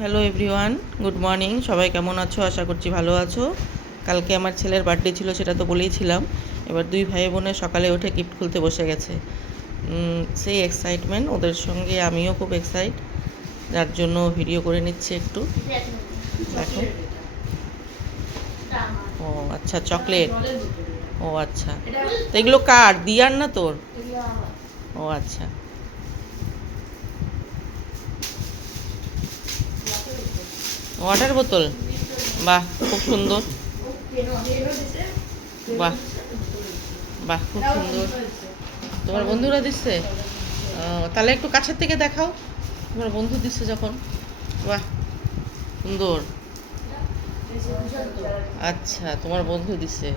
Hello everyone, good morning. সবাই কেমন আছো? আশা করছি ভালো আছো। কালকে আমার ছেলের বার্থডে ছিল, সেটা তো বলেইছিলাম। এবার দুই ভাই বোনে সকালে উঠে গিফট খুলতে বসে গেছে। সেই এক্সাইটমেন্ট ওদের সঙ্গে আমিও খুব এক্সাইট, যার জন্য ভিডিও করে নিচ্ছি একটু। দেখো, ও আচ্ছা, চকলেট। ও আচ্ছা, তো এগুলো কার? দিয়ার না তোর? ও আচ্ছা, ওয়াটার বোতল। বাহ, খুব সুন্দর। বাহ বাহ, খুব সুন্দর। তোমার বন্ধুরা দিচ্ছে? তাহলে একটু কাছের থেকে দেখাও, তোমার বন্ধু দিচ্ছে যখন। বাহ, সুন্দর। আচ্ছা, তোমার বন্ধু দিচ্ছে।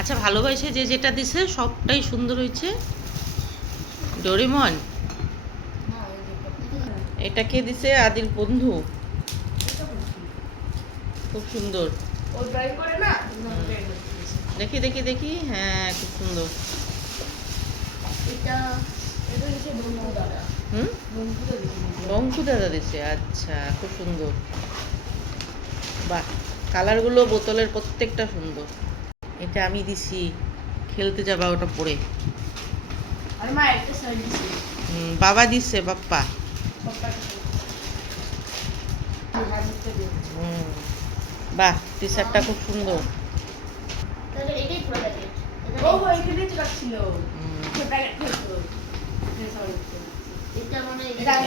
আচ্ছা, ভালোবাসে যে যেটা দিছে সবটাই সুন্দর হয়েছে। ডোরেমন, এটা কে দিছে? আদির বন্ধু। খুব সুন্দর। দেখি দেখি দেখি, হ্যাঁ খুব সুন্দর। বঙ্কু দাদা দিছে, আচ্ছা খুব সুন্দর। বাহ, কালারগুলো বোতলের প্রত্যেকটা সুন্দর। এটা আমি দিছি, খেলতে যাবা ওটা পরে। বাবা দিচ্ছে, বাপ্পা। বাহ, টি শার্টটা খুব সুন্দর।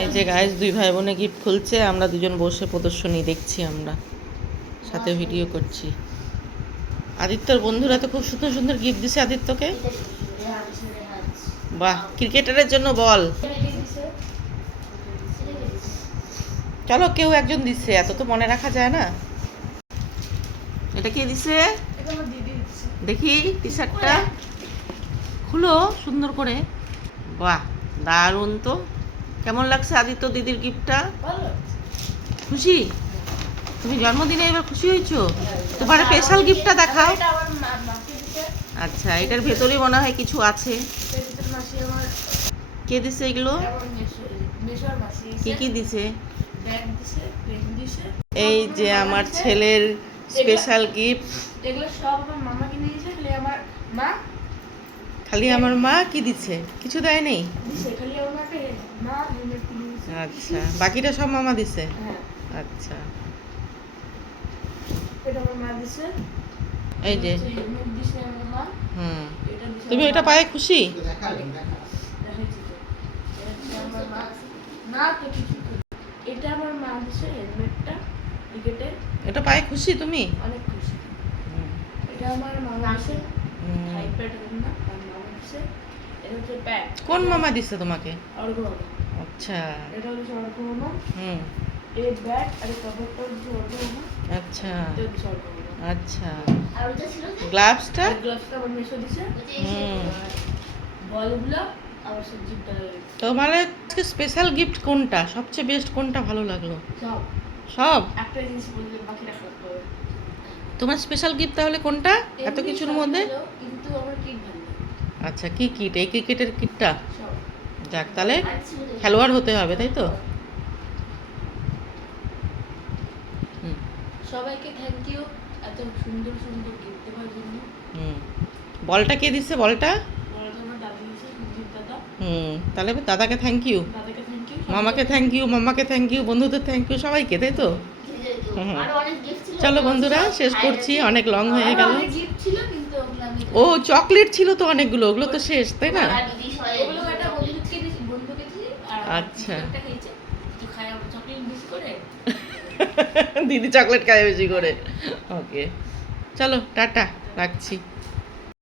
এই যে গাইস, দুই ভাই বোনে গিফট খুলছে, আমরা দুজন বসে প্রদর্শনী দেখছি, আমরা সাথে ভিডিও করছি। আদিত্যর বন্ধুরা তো খুব সুন্দর সুন্দর গিফট দিছে আদিত্যকে। বাহ, ক্রিকেটারের জন্য বল। চলো, কেউ একজন দিচ্ছে, এত তো মনে রাখা যায় না। এটা কে দিছে? দেখি টি শার্টটা খুলো সুন্দর করে। বাহ, দারুণ তো। কেমন লাগছে আদিত্য দিদির গিফটটা? খুশি? তুমি জন্মদিনে এবার খুশি হয়েছো? তোমার স্পেশাল গিফটটা দেখাও। আচ্ছা, এটার ভেতরে মনে হয় কিছু আছে। কে দিছে এগুলো? কি কি দিছে? এই যে আমার ছেলের স্পেশাল গিফট। এগুলো সব আমার মামা কিনে দিয়েছে। খালি আমার মা কি দিছে? কিছু দেয় নেই? আচ্ছা, বাকিটা সব মামা দিছে। আচ্ছা, এই যে তুমি এটা পায়ে খুশি? এটা আমার মা দিছে, হেলমেটটা ক্রিকেটের। এটা পায়ে খুশি তুমি? অনেক খুশি। এটা আমার মামা দিছে, আইপ্যাড না, আর মামা দিছে। এটা হচ্ছে প্যাড। কোন মামা দিছে তোমাকে? অর্ঘ মামা। আচ্ছা, এটা হচ্ছে অর্ঘ মামা। এই ব্যাট আর কভারটা হচ্ছে অর্ঘ মামা। আচ্ছা, এটা হচ্ছে অর্ঘ মামা। আচ্ছা, আর ওটা ছিল গ্লাভসটা? গ্লাভসটা আমার মেশো দিছে। বলগুলো আর সবজিটা। তোমার আজকে স্পেশাল গিফট কোনটা? সবচেয়ে বেস্ট কোনটা ভালো লাগলো? সব সব একটা জিনিস বললে বাকি রাখতে হবে। তোমার স্পেশাল গিফট তাহলে কোনটা এত কিছুর মধ্যে? কিন্তু আমার কিট ভালো। আচ্ছা, কি কিট? এই ক্রিকেটের কিটটা? যাক, তাহলে খেলোয়াড় হতে হবে, তাই তো? সবাইকে থ্যাংক ইউ এত সুন্দর সুন্দর গিফট দেওয়ার জন্য। বলটা কে দিচ্ছে? বলটা আমার দাদা দিয়েছে, সুজিত দাদা। তাহলে দাদাকে থ্যাংক ইউ, মামাকে থ্যাংক ইউ, মামাকে থ্যাংক ইউ, বন্ধুদের থ্যাংক ইউ, সবাইকে, তাই তো? চলো বন্ধুরা, শেষ করছি, অনেক লং হয়ে গেল। ও চকলেট ছিল তো অনেকগুলো, ওগুলো তো শেষ, তাই না? আচ্ছা, দিদি চকলেট খায় বেশি করে। ওকে, চলো টাটা, রাখছি।